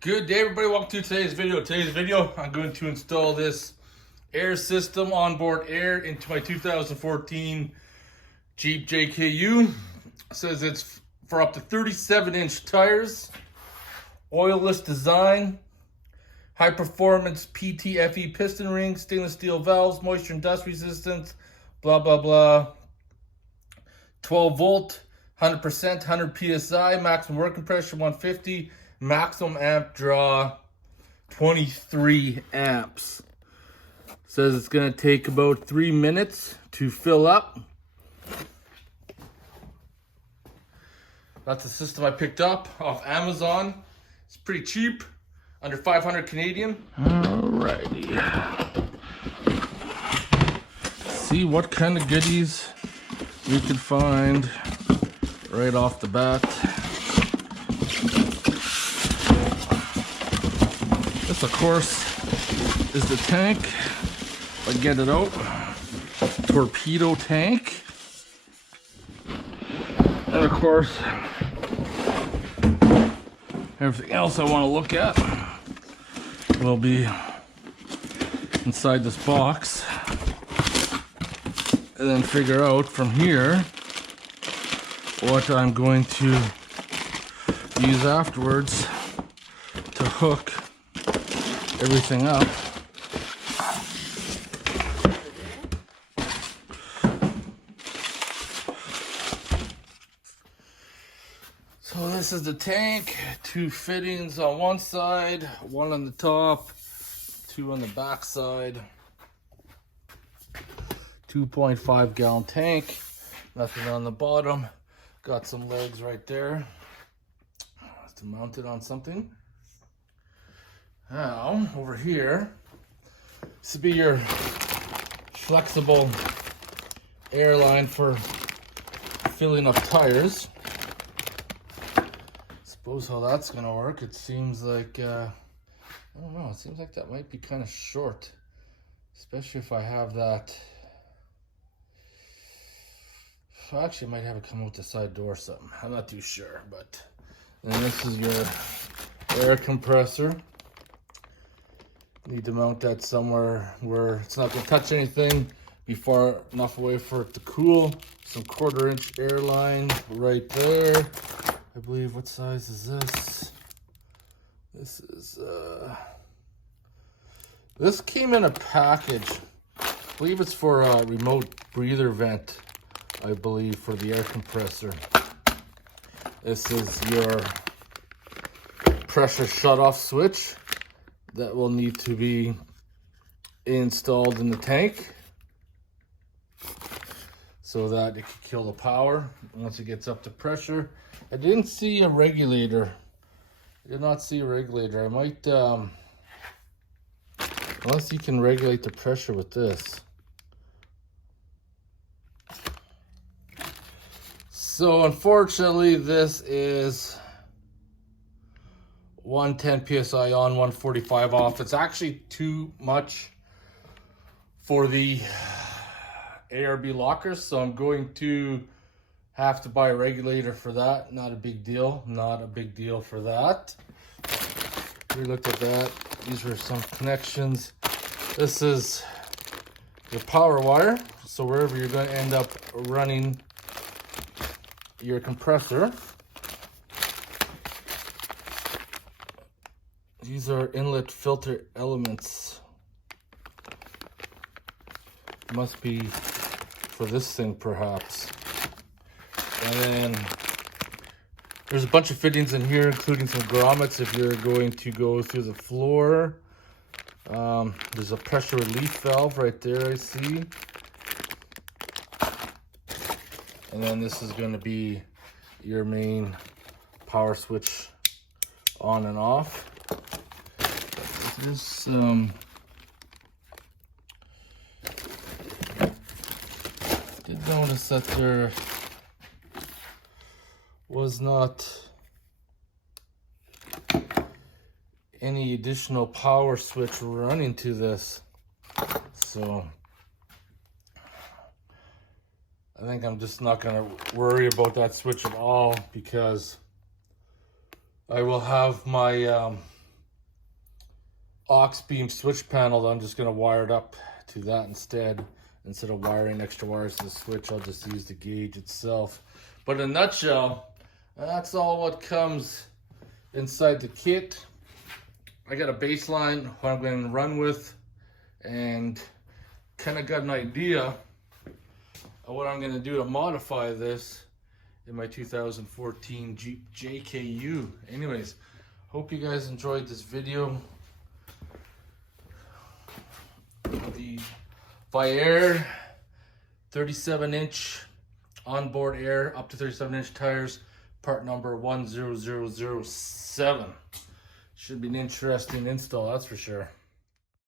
Good day, everybody. Welcome to today's video. I'm going to install this air system, onboard air, into my 2014 Jeep JKU. It says it's for up to 37-inch tires, oilless design, high performance PTFE piston rings, stainless steel valves, moisture and dust resistance, blah, blah, blah. 12 volt, 100%, 100 PSI, maximum working pressure 150, maximum amp draw 23 amps. Says it's going to take about 3 minutes to fill up. That's the system I picked up off Amazon. It's pretty cheap, under 500 Canadian. Alrighty. See what kind of goodies we can find right off the bat. This, of course, is the tank. If I get it out, torpedo tank. And of course, everything else I want to look at will be inside this box. And then figure out from here what I'm going to use afterwards to hook everything up. So this is the tank, 2 fittings on one side, 1 on the top, 2 on the back side. 2.5 gallon tank, nothing on the bottom. Got some legs right there to mount it on something. Now, over here, this would be your flexible airline for filling up tires. Suppose how that's gonna work. It seems like, I don't know, it seems like that might be kind of short, especially if I have that. Actually, I might have it come out the side door or something. I'm not too sure, but then this is your air compressor. Need to mount that somewhere where it's not going to touch anything. Be far enough away for it to cool. Some 1/4-inch air line right there. I believe, what size is this? This is, this came in a package. I believe it's for a remote breather vent. I believe for the air compressor. This is your pressure shutoff switch that will need to be installed in the tank so that it can kill the power once it gets up to pressure. I didn't see a regulator. I did not see a regulator. I might, unless you can regulate the pressure with this. So unfortunately, this is 110 PSI on, 145 off. It's actually too much for the ARB lockers, so I'm going to have to buy a regulator for that. Not a big deal, not a big deal for that. We looked at that. These are some connections. This is your power wire, so wherever you're going to end up running your compressor. These are inlet filter elements. Must be for this thing perhaps. And then there's a bunch of fittings in here, including some grommets if you're going to go through the floor. There's a pressure relief valve right there, I see. And then this is going to be your main power switch on and off. This did notice that there was not any additional power switch running to this, so I think I'm just not going to worry about that switch at all, because I will have my aux beam switch panel that I'm just going to wire it up to that instead of wiring extra wires to the switch. I'll just use the gauge itself. But in a nutshell, that's all what comes inside the kit. I got a baseline what I'm going to run with, and kind of got an idea of what I'm going to do to modify this in my 2014 Jeep JKU. Anyways, hope you guys enjoyed this video. The Viair 37-inch onboard air, up to 37-inch tires, part number 10007. Should be an interesting install, that's for sure.